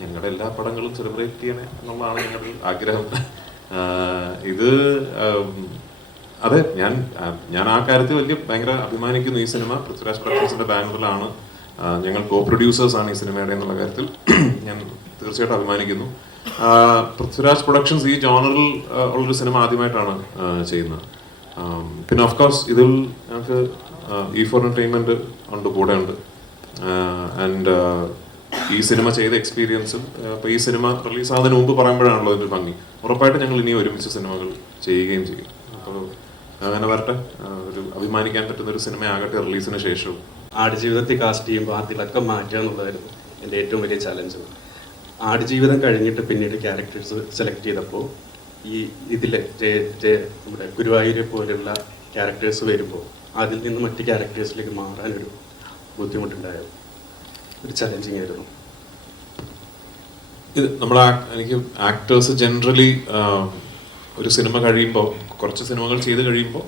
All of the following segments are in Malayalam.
ഞങ്ങളുടെ എല്ലാ പടങ്ങളും സെലിബ്രേറ്റ് ചെയ്യണേ എന്നുള്ളതാണ് ഞങ്ങളുടെ ആഗ്രഹം. ഇത് അതെ ഞാൻ ഞാൻ ആ കാര്യത്തിൽ വലിയ ഭയങ്കര അഭിമാനിക്കുന്നു ഈ സിനിമ. പൃഥ്വിരാജ് പ്രൊഡക്ഷൻസിന്റെ ബാനറിലാണ് ഞങ്ങൾ കോ പ്രൊഡ്യൂസേഴ്സ് ആണ് ഈ സിനിമയുടെ എന്നുള്ള കാര്യത്തിൽ. ഞാൻ തീർച്ചയായിട്ടും അഭിമാനിക്കുന്നു. പൃഥ്വിരാജ് പ്രൊഡക്ഷൻസ് ഈ ജോണറിൽ ഉള്ളൊരു സിനിമ ആദ്യമായിട്ടാണ് ചെയ്യുന്നത്. പിന്നെ ഓഫ് കോഴ്സ് ഇതിൽ ഞങ്ങൾക്ക് ഇ ഫോർ എന്റർടൈൻമെന്റ് ഉണ്ട് കൂടെ ഉണ്ട്. ആൻഡ് ഈ സിനിമ ചെയ്ത എക്സ്പീരിയൻസും അപ്പോൾ ഈ സിനിമ റിലീസ് ആകുന്നതിന് മുമ്പ് പറയുമ്പോഴാണല്ലോ അതിന്റെ ഭംഗി. ഉറപ്പായിട്ട് ഞങ്ങൾ ഇനി ഒരുമിച്ച് സിനിമകൾ ചെയ്യുകയും ചെയ്യും. അപ്പോൾ അങ്ങനെ വരട്ടെ. ഒരു അഭിമാനിക്കാൻ പറ്റുന്ന ഒരു സിനിമ ആകട്ടെ റിലീസിന് ശേഷവും. ആടുജീവിതത്തിൽ കാസ്റ്റ് ചെയ്യുമ്പോൾ ആ തിളക്കം മാറ്റുക എന്നുള്ളതായിരുന്നു എന്റെ ഏറ്റവും വലിയ ചലഞ്ച് ആടുജീവിതം കഴിഞ്ഞിട്ട് പിന്നീട് ക്യാരക്ടേഴ്സ് സെലക്ട് ചെയ്തപ്പോൾ ഈ ജയ- നമ്മുടെ ഗുരുവായൂരെ പോലെയുള്ള ക്യാരക്ടേഴ്സ് വരുമ്പോൾ അതിൽ നിന്ന് മറ്റ് ക്യാരക്ടേഴ്സിലേക്ക് മാറാനൊരു ബുദ്ധിമുട്ടുണ്ടായത്. ഒരു ചലഞ്ചിങ് ആയിരുന്നു. ഇത് നമ്മൾ എനിക്ക് ആക്ടേഴ്സ് ജനറലി ഒരു സിനിമ കഴിയുമ്പോൾ കുറച്ച് സിനിമകൾ ചെയ്ത് കഴിയുമ്പോൾ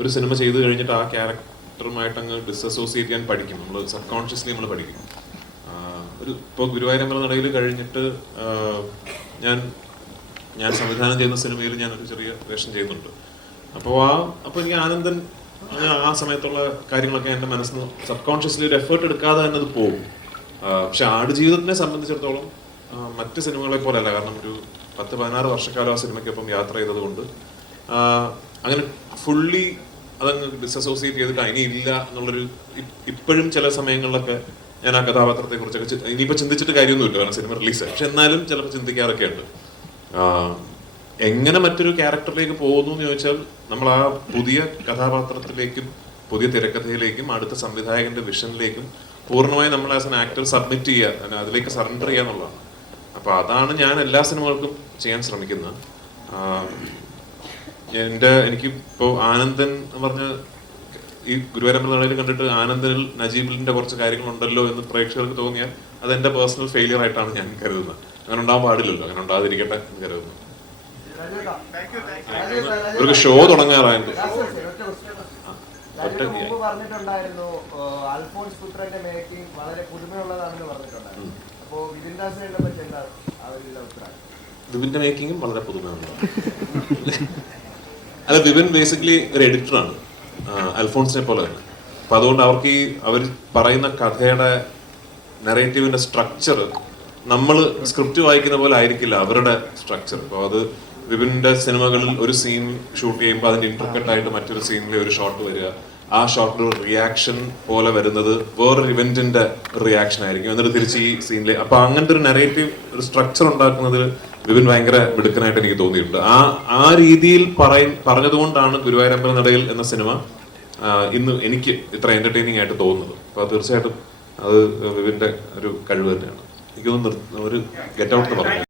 ഒരു സിനിമ ചെയ്ത് കഴിഞ്ഞിട്ട് ആ ക്യാരക്ടറുമായിട്ട് അങ്ങ് ഡിസസോസിയേറ്റ് ചെയ്യാൻ പഠിക്കും. നമ്മൾ സബ് കോൺഷ്യസ്ലി നമ്മൾ പഠിക്കും ഒരു ഇപ്പോൾ ഗുരുവായൂരമ്പല നടയിൽ കഴിഞ്ഞിട്ട് ഞാൻ ഞാൻ സംവിധാനം ചെയ്യുന്ന സിനിമയിൽ ഞാൻ ഒരു ചെറിയ വേഷം ചെയ്യുന്നുണ്ട് അപ്പോൾ ആ അപ്പോൾ എനിക്ക് ആനന്ദൻ ആ സമയത്തുള്ള കാര്യങ്ങളൊക്കെ എന്റെ മനസ്സിൽ സബ് കോൺഷ്യസ്ലി ഒരു എഫേർട്ട് എടുക്കാതെ തന്നെ അത് പോകും. പക്ഷെ ആടുജീവിതത്തിനെ സംബന്ധിച്ചിടത്തോളം മറ്റ് സിനിമകളെ പോലെയല്ല. കാരണം ഒരു പത്ത് പതിനാറ് വർഷക്കാലം ആ സിനിമയ്ക്കൊപ്പം യാത്ര ചെയ്തത് കൊണ്ട് അങ്ങനെ ഫുള്ളി അതങ്ങ് ഡിസസോസിയേറ്റ് ചെയ്തിട്ട് അതിനെ ഇല്ല എന്നുള്ളൊരു ഇപ്പോഴും ചില സമയങ്ങളിലൊക്കെ ഞാൻ ആ കഥാപാത്രത്തെ കുറിച്ചൊക്കെ ഇനിയിപ്പോൾ ഇനിയിപ്പോ ചിന്തിച്ചിട്ട് കാര്യമൊന്നുമില്ല. കാരണം സിനിമ റിലീസ് പക്ഷെ എന്നാലും ചിലപ്പോൾ ചിന്തിക്കാറൊക്കെ ഉണ്ട് എങ്ങനെ മറ്റൊരു ക്യാരക്ടറിലേക്ക് പോകുന്നു എന്ന് ചോദിച്ചാൽ നമ്മൾ ആ പുതിയ കഥാപാത്രത്തിലേക്കും പുതിയ തിരക്കഥയിലേക്കും അടുത്ത സംവിധായകന്റെ വിഷനിലേക്കും പൂർണമായി നമ്മൾ ആസ് എൻ ആക്ടർ സബ്മിറ്റ് ചെയ്യുക അതിലേക്ക് സറണ്ടർ ചെയ്യുക എന്നുള്ളതാണ്. അപ്പൊ അതാണ് ഞാൻ എല്ലാ സിനിമകൾക്കും ചെയ്യാൻ ശ്രമിക്കുന്നത്. എന്റെ എനിക്ക് ആനന്ദൻ എന്ന് പറഞ്ഞ ഈ ഗുരുവായൂരമ്പലയിൽ കണ്ടിട്ട് ആനന്ദനിൽ നജീബിലിന്റെ കുറച്ച് കാര്യങ്ങളുണ്ടല്ലോ എന്ന് പ്രേക്ഷകർക്ക് തോന്നിയാൽ അത് എന്റെ പേഴ്സണൽ ഫെയിലിയർ ആയിട്ടാണ് ഞാൻ കരുതുന്നത്. അങ്ങനെ ഉണ്ടാകാൻ പാടില്ലല്ലോ അങ്ങനെ ഉണ്ടാകാതിരിക്കട്ടെ എന്ന് കരുതുന്നു. ഇവർക്ക് ഷോ തുടങ്ങാറായിരുന്നു മുമ്പ് പറഞ്ഞിട്ടുണ്ടായിരുന്നു അൽഫോൺസ് പുത്രന്റെ മേക്കിംഗ് വളരെ പുതുമയുള്ളതാണെന്ന് പറഞ്ഞിട്ടുണ്ടായിരുന്നു. അപ്പോ വിപിൻ ദാസിനെ പറ്റി എന്താ അവരുടെ അഭിപ്രായം? വിപിന്റെ മേക്കിങ്ങും വളരെ പുതുമയുള്ളതാണ്. അല്ല വിപിൻ ബേസിക്കലി ഒരു എഡിറ്ററാണ് അൽഫോൺസിനെ പോലെ തന്നെ. അപ്പൊ അതുകൊണ്ട് അവർക്ക് ഈ അവർ പറയുന്ന കഥയുടെ നെറേറ്റീവിന്റെ സ്ട്രക്ചർ നമ്മൾ സ്ക്രിപ്റ്റ് വായിക്കുന്ന പോലെ ആയിരിക്കില്ല അവരുടെ സ്ട്രക്ചർ അപ്പോൾ അത് വിപിന്റെ സിനിമകളിൽ ഒരു സീൻ ഷൂട്ട് ചെയ്യുമ്പോൾ അതിന്റെ ഇന്റർകട്ട് ആയിട്ട് മറ്റൊരു സീനിലെ ഒരു ഷോട്ട് വരിക. ആ ഷോട്ടിൽ റിയാക്ഷൻ പോലെ വരുന്നത് വേറൊരു ഇവന്റിന്റെ റിയാക്ഷൻ ആയിരിക്കും. എന്നിട്ട് തിരിച്ച് ഈ സീനിലെ അപ്പൊ അങ്ങനത്തെ ഒരു നെറേറ്റീവ് ഒരു സ്ട്രക്ചർ ഉണ്ടാക്കുന്നതിൽ വിപിൻ ഭയങ്കര മിടുക്കനായിട്ട് എനിക്ക് തോന്നിയിട്ടുണ്ട്. ആ ആ രീതിയിൽ പറയ പറഞ്ഞതുകൊണ്ടാണ് ഗുരുവായൂരമ്പല നടയിൽ എന്ന സിനിമ ഇന്ന് എനിക്ക് ഇത്ര എന്റർടൈനിങ് ആയിട്ട് തോന്നുന്നത്. അപ്പൊ തീർച്ചയായിട്ടും അത് വിപിന്റെ ഒരു കഴിവ് തന്നെയാണ്. എനിക്കൊന്ന് ഒരു ഗെറ്റ് ഔട്ട് പറഞ്ഞു.